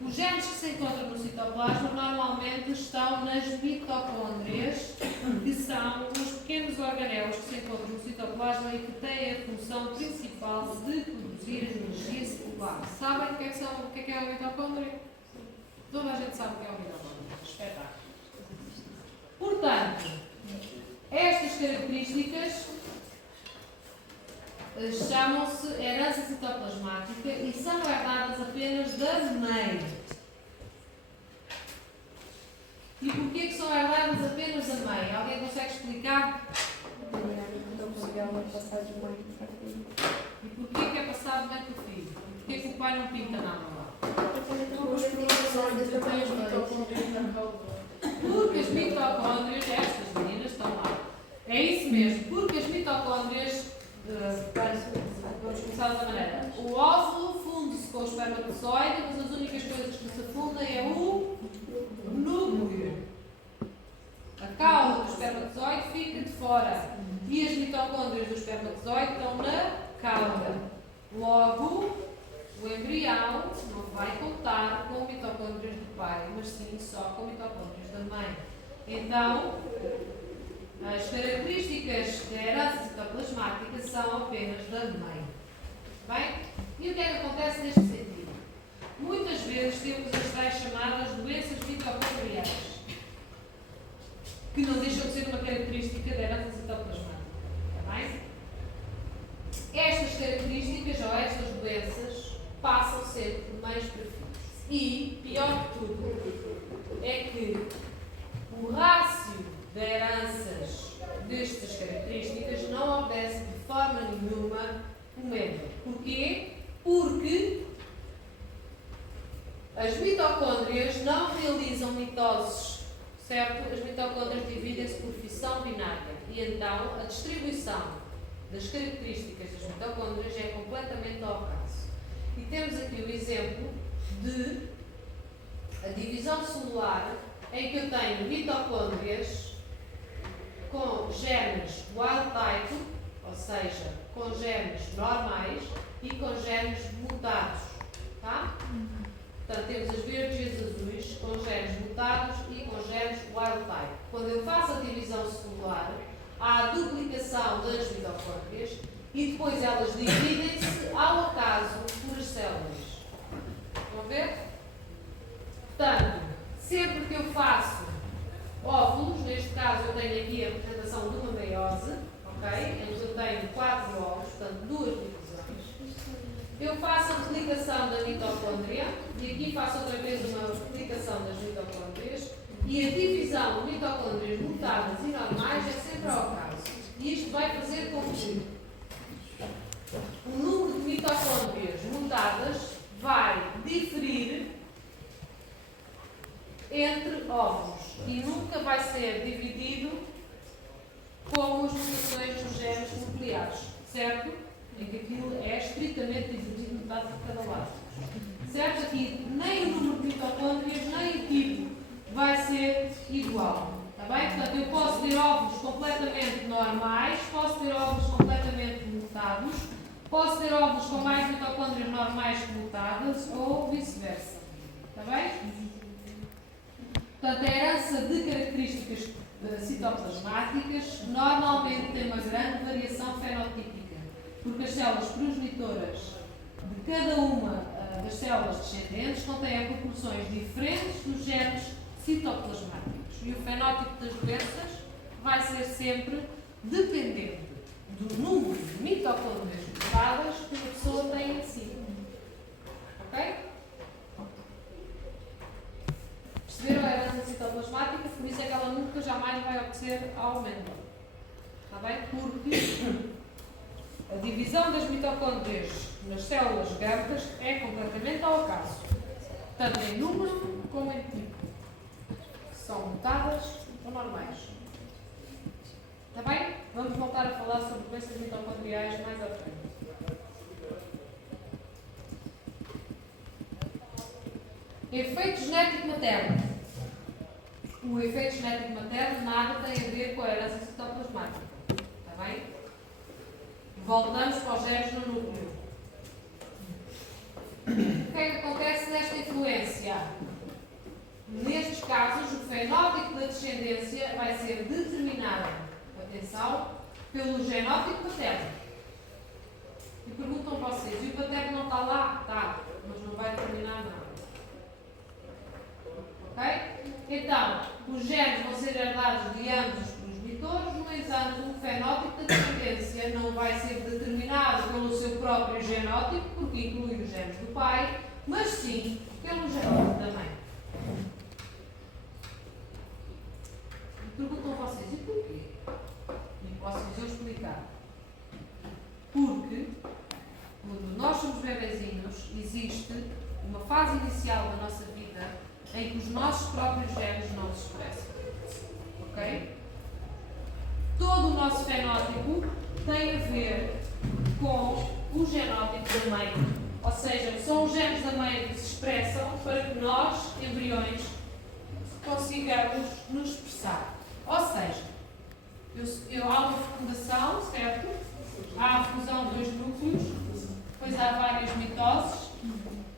Os genes que se encontram no citoplasma normalmente estão nas mitocôndrias, que são os pequenos organelos que se encontram no citoplasma e que têm a função principal de produzir energia celular. Sabem o que é uma mitocôndria? Toda a gente sabe o que é uma mitocôndria. Espetáculo. Portanto, estas características chamam-se herança citoplasmática e são herdadas apenas da mãe. E porquê que são herdadas apenas da mãe? Alguém consegue explicar? Então, possível passar de mãe para filho. E porquê que é passado de mãe para o filho? Porquê que o pai não pinta nada lá? Porque as mitocôndrias, estas meninas estão lá. É isso mesmo, porque as mitocôndrias, vamos começar dessa maneira. O óvulo funde-se com o espermatozoide, mas as únicas coisas que se fundem é o núcleo. A cauda do espermatozoide fica de fora e as mitocôndrias do espermatozoide estão na cauda. Logo, o embrião não vai contar com mitocôndrias do pai, mas sim só com mitocôndrias da mãe. Então, as características da herança citoplasmática são apenas da mãe. Bem? E o que é que acontece neste sentido? Muitas vezes temos as tais chamadas doenças mitocondriais, que não deixam de ser uma característica da herança citoplasmática. Está bem? Estas características ou estas doenças passam sempre de mães para filhos. E, pior que tudo, é que o rácio de heranças destas características não obedece de forma nenhuma o mesmo. Porquê? Porque as mitocôndrias não realizam mitoses, certo? As mitocôndrias dividem-se por fissão binária e então a distribuição das características das mitocôndrias é completamente ao acaso. E temos aqui o exemplo de a divisão celular em que eu tenho mitocôndrias com genes wild type, ou seja, com genes normais e com genes mutados. Tá? Portanto, temos as verdes e as azuis com genes mutados e com genes wild type. Quando eu faço a divisão celular, há a duplicação das mitocôndrias e depois elas dividem-se ao acaso por as células. Estão a ver? Portanto, sempre que eu faço óvulos, neste caso eu tenho aqui a representação de uma meiose, ok? Em que eu tenho 4 óvulos, portanto 2 divisões. Eu faço a replicação da mitocôndria e aqui faço outra vez uma replicação das mitocôndrias e a divisão de mitocôndrias mutadas e normais é sempre ao acaso. E isto vai fazer com que o número de mitocôndrias mutadas vai diferir entre óvulos e nunca vai ser dividido como as mutações dos genes nucleares, certo? Em que aquilo é estritamente dividido metade por cada lado. Certo? Aqui nem o número de mitocôndrias nem o tipo vai ser igual. Está bem? Portanto, eu posso ter óvulos completamente normais, posso ter óvulos completamente mutados, posso ter óvulos com mais mitocôndrias normais que mutadas ou vice-versa. Está bem? Portanto, a herança de características citoplasmáticas normalmente tem uma grande variação fenotípica, porque as células progenitoras de cada uma das células descendentes contêm proporções diferentes dos genes citoplasmáticos. E o fenótipo das doenças vai ser sempre dependente do número de mitocôndrias mutadas que a pessoa tem em si. Ok? Perceberam a herança citoplasmática? Por isso é que ela nunca jamais vai obedecer ao menor. Está bem? Porque a divisão das mitocôndrias nas células gâmetas é completamente ao acaso. Tanto em número como em tipo. São mutadas ou normais. Está bem? Vamos voltar a falar sobre doenças mitocondriais mais à frente. Efeito genético materno. O efeito genético materno nada tem a ver com a herança citoplasmática. Está bem? Voltamos para os genes no núcleo. O que é que acontece nesta influência? Nestes casos, o fenótipo da descendência vai ser determinado, atenção, pelo genótipo paterno. E perguntam vocês, e o paterno não está lá? Está, mas não vai determinar nada. Ok? Então, os genes vão ser herdados de ambos os progenitores, no entanto, o fenótipo da descendência não vai ser determinado próprio genótipo, porque inclui os genes do pai, mas sim pelo genótipo da mãe. E perguntam vocês, e porquê? E posso-vos eu explicar. Porque, quando nós somos bebezinhos, existe uma fase inicial da nossa vida em que os nossos próprios genes não se expressam. Ok? Todo o nosso fenótipo tem a ver com o genótipo da mãe. Ou seja, são os genes da mãe que se expressam para que nós, embriões, consigamos nos expressar. Ou seja, há uma fecundação, certo? Há a fusão de dois núcleos, depois há várias mitoses,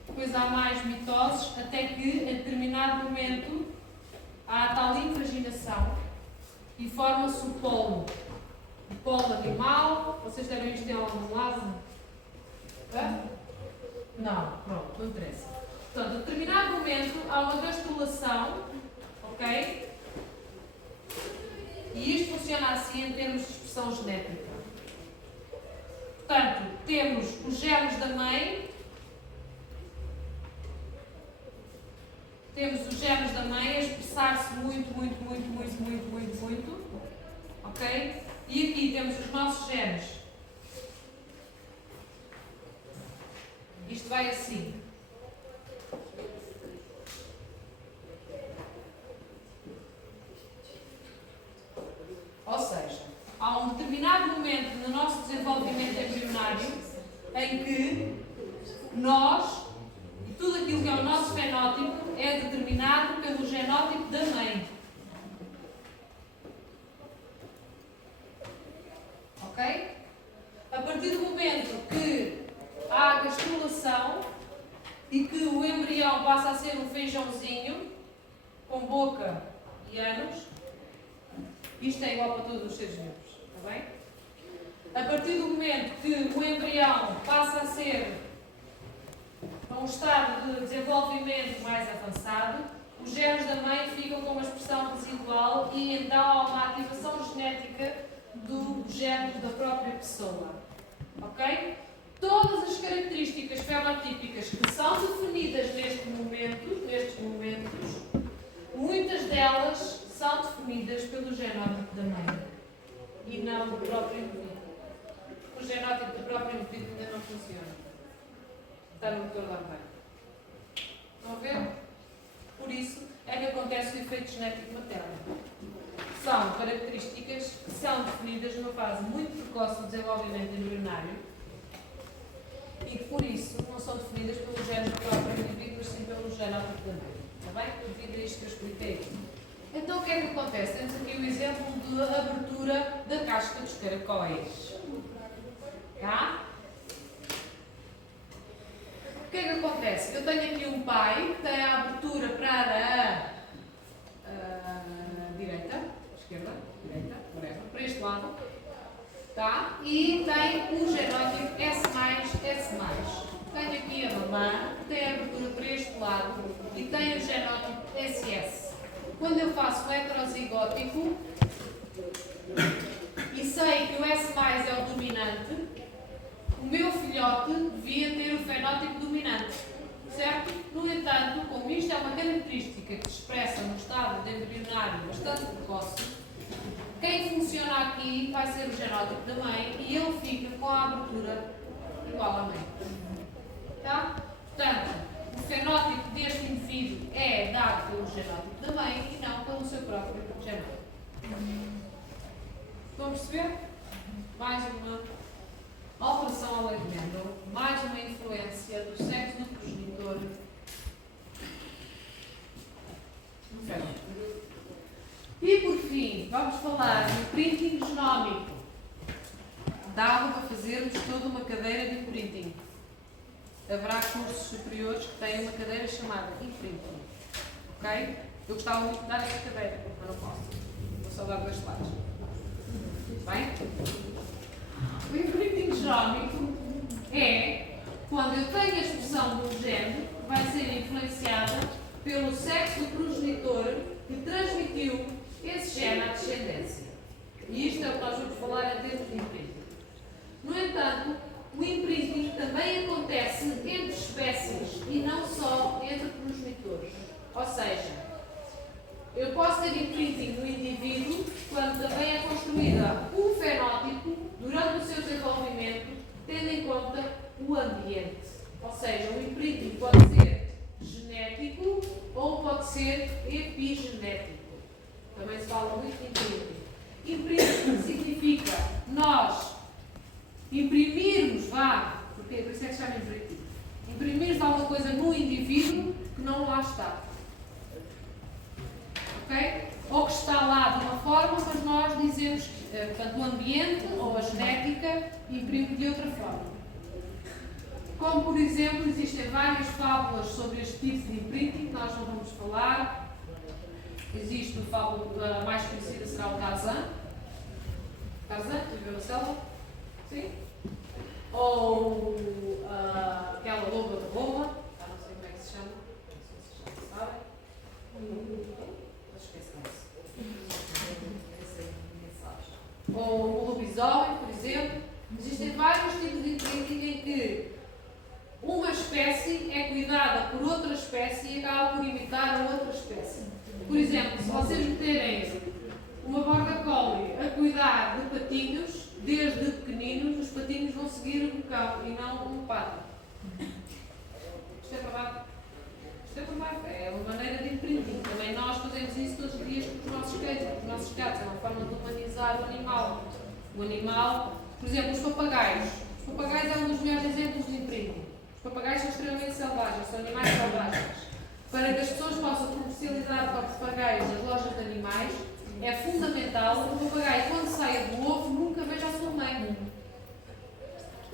depois há mais mitoses, até que, em determinado momento, há a tal invaginação e forma-se o pólen. O pólen animal, vocês devem isto em algum lado? Não, pronto, não interessa. Portanto, em determinado momento há uma gastrulação, ok? E isto funciona assim em termos de expressão genética. Portanto, temos os genes da mãe, a expressar-se muito, ok? E aqui temos os nossos genes. Isto vai assim. Ou seja, há um determinado momento no nosso desenvolvimento embrionário em que nós, e tudo aquilo que é o nosso fenótipo, é determinado pelo genótipo da mãe. Ok? A partir do momento que há a gastrulação e que o embrião passa a ser um feijãozinho, com boca e ânus, isto é igual para todos os seres vivos, está bem? A partir do momento que o embrião passa a ser a um estado de desenvolvimento mais avançado, os genes da mãe ficam com uma expressão residual e então há uma ativação genética dos genes da própria pessoa. Ok? Todas as características fenotípicas que são definidas nestes momentos, muitas delas são definidas pelo genótipo da mãe e não do próprio indivíduo. O genótipo do próprio indivíduo ainda não funciona. Está no motor da mãe. Estão a ver? Por isso é que acontece o efeito genético materno. São características que são definidas numa fase muito precoce do desenvolvimento embrionário e que, por isso, não são definidas pelos genes do próprio indivíduo, mas sim pelo genótipo da mãe. Está bem? Devido a isto que eu expliquei. Então, o que é que acontece? Temos aqui o exemplo da abertura da casca dos caracóis. Tá? O que é que acontece? Eu tenho aqui um pai que tem a abertura para a direita, esquerda, direita, whatever, para este lado, tá? E tem um genótipo S+, S+. Tenho aqui a mamã, que tem a abertura para este lado e tem o genótipo SS. Quando eu faço o heterozigótico e sei que o S+ é o dominante, o meu filhote devia ter o fenótipo dominante, certo? No entanto, como isto é uma característica que se expressa no estado de embrionário bastante precoce, quem funciona aqui vai ser o genótipo da mãe e ele fica com a abertura igual à mãe. Tá? Portanto, o fenótipo deste indivíduo é dado pelo genótipo da mãe e não pelo seu próprio genótipo. Estão a perceber? Mais uma alteração ao lei de Mendel, mais uma influência do sexo do progenitor no fenótipo. E por fim, vamos falar do printing genómico. Dava para fazermos toda uma cadeira de imprinting. Haverá cursos superiores que têm uma cadeira chamada imprinting. Ok? Eu gostava muito de dar esta cadeira, mas não posso. Vou só dar 2 slides. Bem? O imprinting genómico é quando eu tenho a expressão de um gene que vai ser influenciada pelo sexo do progenitor que transmitiu esse gene à descendência. E isto é o que nós vamos falar em termos de imprinting. No entanto, o imprinting nós imprimirmos, porque por isso é que se chama imperativo, imprimirmos alguma coisa no indivíduo que não lá está. Ok? Ou que está lá de uma forma, mas nós dizemos que, portanto, o ambiente ou a genética imprime de outra forma. Como, por exemplo, existem várias fábulas sobre este tipo de imprinting, que nós não vamos falar. Existe a fábula mais conhecida, será o Tarzan. Tarzan, viveu na selva? Sim? Ou aquela loba de Roma, já não sei como é que se chama, não sei se já sabem. Esqueçam-se. Ou o lobisomem, por exemplo. Existem vários tipos de imprinting em que uma espécie é cuidada por outra espécie e acaba por imitar a outra espécie. Por exemplo, se vocês meterem uma border collie a cuidar de patinhos, desde pequeninos, os patinhos vão seguir o cão e não o pato. Isto é verdade. Isto é verdade. É uma maneira de imprinting. Também nós fazemos isso todos os dias com os nossos cães, com os nossos gatos. É uma forma de humanizar o animal. O animal, por exemplo, os papagaios. Os papagaios é um dos melhores exemplos de imprinting. Os papagaios são extremamente selvagens, são animais selvagens. Para que as pessoas possam comercializar papagaios nas lojas de animais, é fundamental que o papagaio, quando saia do ovo, nunca veja a sua mãe.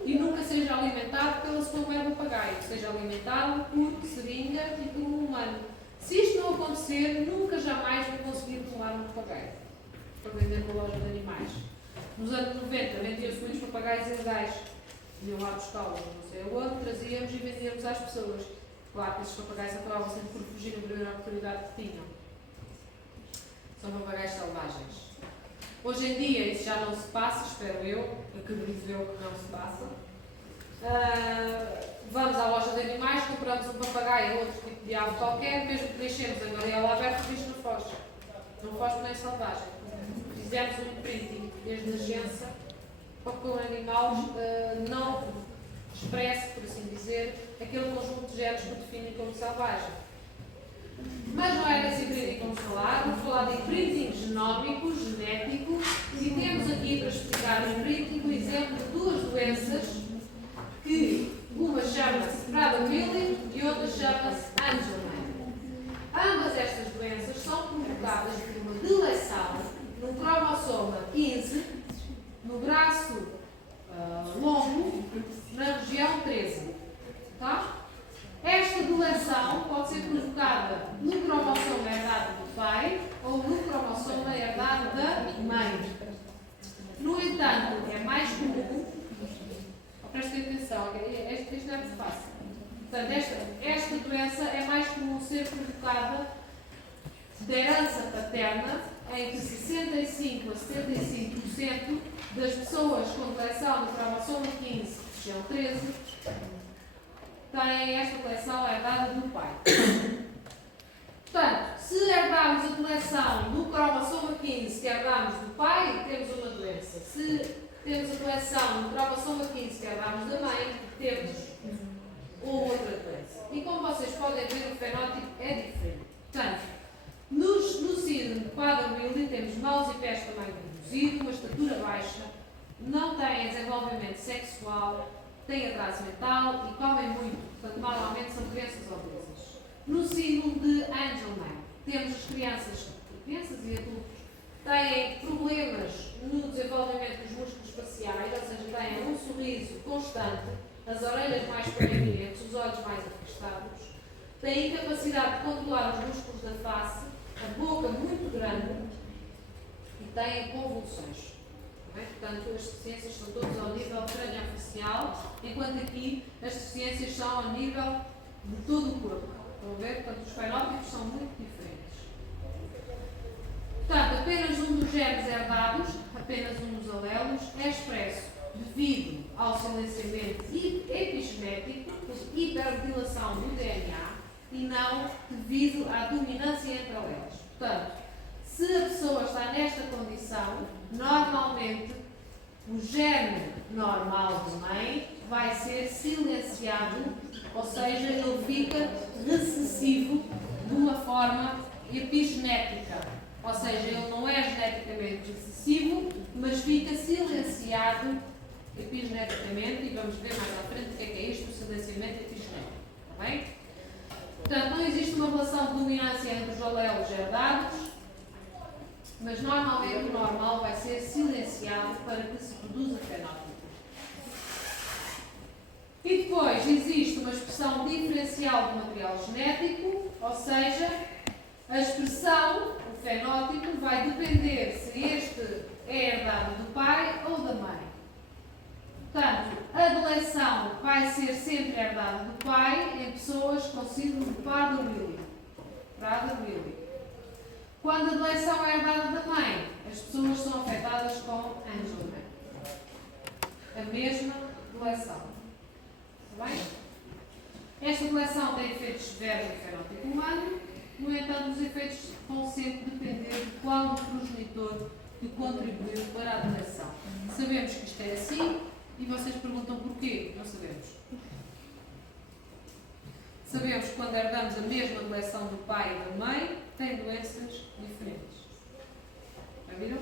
E nunca seja alimentado pela sua mãe papagaio. Seja alimentado por seringa e por um humano. Se isto não acontecer, nunca jamais vão conseguir tomar um papagaio para vender na loja de animais. Nos anos 90, vendiam-se muitos papagaios ilegais. Iam lá buscá-los, não sei aonde, trazíamos e vendíamos às pessoas. Claro que esses papagaios acabavam sempre por fugir na primeira oportunidade que tinham. São papagaios selvagens. Hoje em dia isso já não se passa, espero eu, acredito eu que não se passa. Vamos à loja de animais, compramos um papagaio ou outro tipo de ave qualquer, mesmo que deixemos a gaiola aberta, o bicho não foge. Não foge nem selvagem. Fizemos um imprinting desde a agência para que o animal não expresse, por assim dizer, aquele conjunto de genes que o definem como selvagem. Mas não é desse imprinting que vamos falar de imprinting genómico, genético, e temos aqui para explicar o imprinting o exemplo de duas doenças que uma chama-se Prader-Willi e outra chama-se Angelman. Ambas estas doenças são provocadas por uma deleção no cromossoma 15, no braço longo, na região 13. Tá? Esta deleção pode ser provocada no cromossoma herdado do pai ou no cromossoma herdado da mãe. No entanto, é mais comum, prestem atenção, isto não é muito fácil. Portanto, esta doença é mais comum ser provocada da herança paterna, em que 65% a 75% das pessoas com deleção no cromossoma 15, região 13, têm esta deleção herdada do pai. Portanto, se herdarmos a deleção no cromossoma 15 que herdamos do pai, temos uma doença. Se temos a deleção no cromossoma 15 que herdamos da mãe, temos outra doença. E como vocês podem ver, o fenótipo é diferente. Portanto, no síndrome de Prader-Willi temos mãos e pés tamanho reduzido, uma estatura baixa, não têm desenvolvimento sexual, têm atraso mental e comem muito. Portanto, normalmente são crianças obesas. No síndrome de Angelman, temos as crianças e adultos têm problemas no desenvolvimento dos músculos faciais, ou seja, têm um sorriso constante, as orelhas mais proeminentes, os olhos mais afastados, têm incapacidade de controlar os músculos da face, a boca muito grande e têm convulsões. Portanto, as deficiências são todas ao nível craniofacial, enquanto aqui as deficiências são ao nível de todo o corpo. Estão a ver? Portanto, os fenótipos são muito diferentes. Portanto, apenas um dos genes herdados, apenas um dos alelos, é expresso devido ao silenciamento epigenético, hipermetilação do DNA, e não devido à dominância entre alelos. Portanto, se a pessoa está nesta condição, normalmente o gene normal de mãe vai ser silenciado, ou seja, ele fica recessivo de uma forma epigenética. Ou seja, ele não é geneticamente recessivo, mas fica silenciado epigeneticamente, e vamos ver mais à frente o que é isto, o silenciamento epigenético. Está bem? Portanto, não existe uma relação de dominância entre os alelos herdados, mas normalmente o normal vai ser silenciado para que se produza fenótipo. E depois existe uma expressão diferencial do material genético, ou seja, a expressão, o fenótipo, vai depender se este é herdado do pai ou da mãe. Portanto, a deleção vai ser sempre herdada do pai em pessoas com síndrome de Prader-Willi. Quando a deleção é herdada da mãe, as pessoas são afetadas com Angelman. A mesma deleção. Está bem? Esta deleção tem efeitos severos no fenótipo humano, no entanto, os efeitos vão sempre depender de qual o progenitor que contribuiu para a deleção. Sabemos que isto é assim e vocês perguntam porquê? Não sabemos. Sabemos que quando herdamos a mesma deleção do pai e da mãe, tem doenças diferentes. Já viram?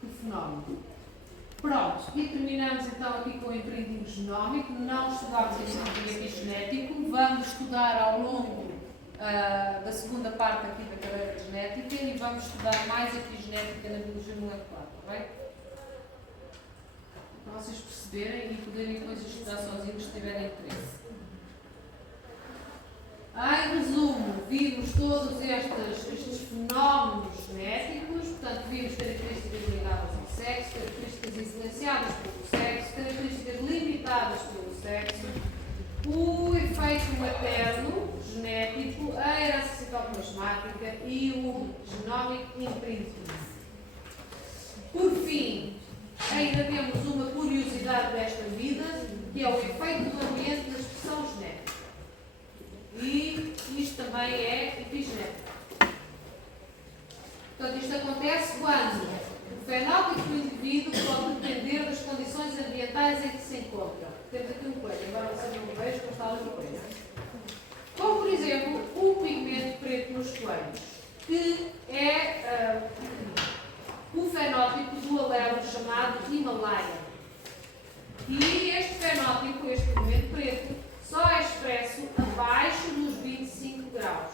Que fenómeno. Pronto, e terminamos então aqui com o empreendido genómico. Não estudamos em epigenético, vamos estudar ao longo da segunda parte aqui da carreira de genética e vamos estudar mais epigenética na biologia molecular, está bem? Para vocês perceberem e poderem depois estudar sozinhos se tiverem interesse. Em resumo, vimos todos estes fenómenos genéticos, portanto, vimos características ligadas ao sexo, características influenciadas pelo sexo, características limitadas pelo sexo, o efeito materno genético, a herança citoplasmática e o genómico imprinting. Por fim, ainda temos uma curiosidade desta vida, que é o efeito do ambiente na expressão genética. E isto também é epigenético. Portanto, isto acontece quando o fenótipo do indivíduo pode depender das condições ambientais em que se encontra. Temos aqui um coelho, agora vocês não vejo, mas está ali o coelho. Como, por exemplo, o pigmento preto nos coelhos, que é o fenótipo do alelo chamado Himalaia. E este fenótipo, este pigmento preto, só é expresso abaixo dos 25 graus.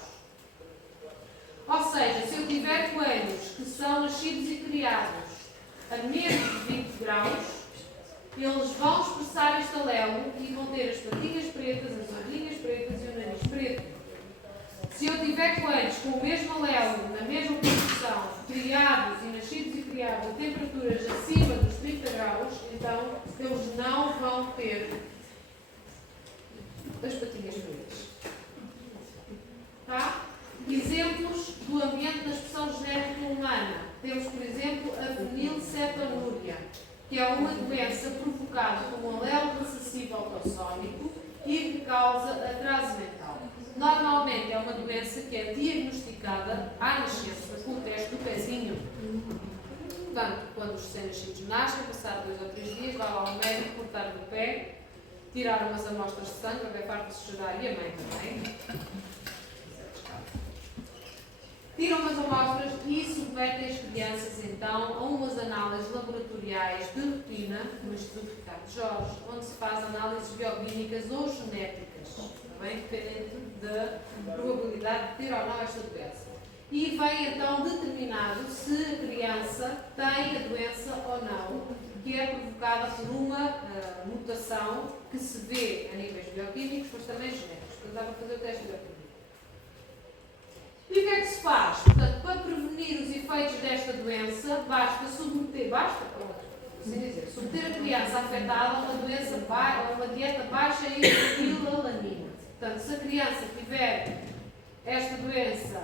Ou seja, se eu tiver coelhos que são nascidos e criados a menos de 20 graus, eles vão expressar este alelo e vão ter as patinhas pretas, as orelhinhas pretas e o nariz preto. Se eu tiver coelhos com o mesmo alelo, na mesma posição, criados e nascidos e criados a temperaturas acima dos 30 graus, então eles não vão ter as patinhas pretas. Tá? Exemplos do ambiente da expressão genética humana. Temos, por exemplo, a fenilcetonúria, que é uma doença provocada por um alelo recessivo autossómico e que causa atraso mental. Normalmente é uma doença que é diagnosticada à nascença com o teste do pezinho. Portanto, quando os recém-nascidos nascem, passado 2 ou 3 dias, vai lá ao médico cortar o pé, tirar umas amostras de sangue, a bebê parte-se chorar e a mãe também. Tiram umas amostras e submetem as crianças então a umas análises laboratoriais de rotina no Instituto Ricardo Jorge, onde se faz análises bioquímicas ou genéticas, também dependente da probabilidade de ter ou não esta doença. E vem então determinado se a criança tem a doença ou não, que é provocada por uma mutação que se vê a níveis bioquímicos, mas também genéticos. Portanto, dá para fazer o teste bioquímico. E o que é que se faz? Portanto, para prevenir os efeitos desta doença, basta submeter a criança afetada a uma doença a uma dieta baixa em fenilalanina. Portanto, se a criança tiver esta doença,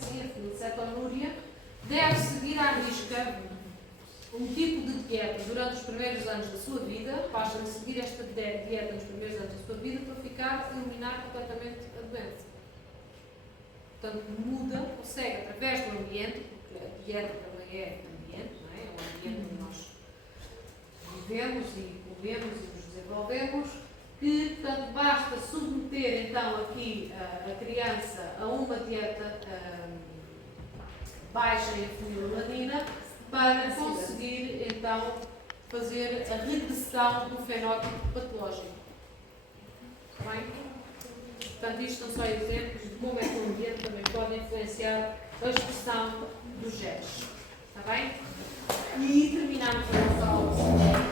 sim, a fenilcetonúria, deve seguir à risca um tipo de dieta durante os primeiros anos da sua vida, basta seguir esta dieta nos primeiros anos da sua vida para eliminar completamente a doença. Portanto, muda, consegue, através do ambiente, porque a dieta também é ambiente, não é? É um ambiente onde nós vivemos e comemos e nos desenvolvemos, que, portanto, basta submeter então aqui a criança a uma dieta baixa em fenilalanina para conseguir então fazer a regressão do fenótipo patológico. Está bem? Portanto, isto são só exemplos de como é que o ambiente também pode influenciar a expressão dos genes. Está bem? E terminamos a nossa aula.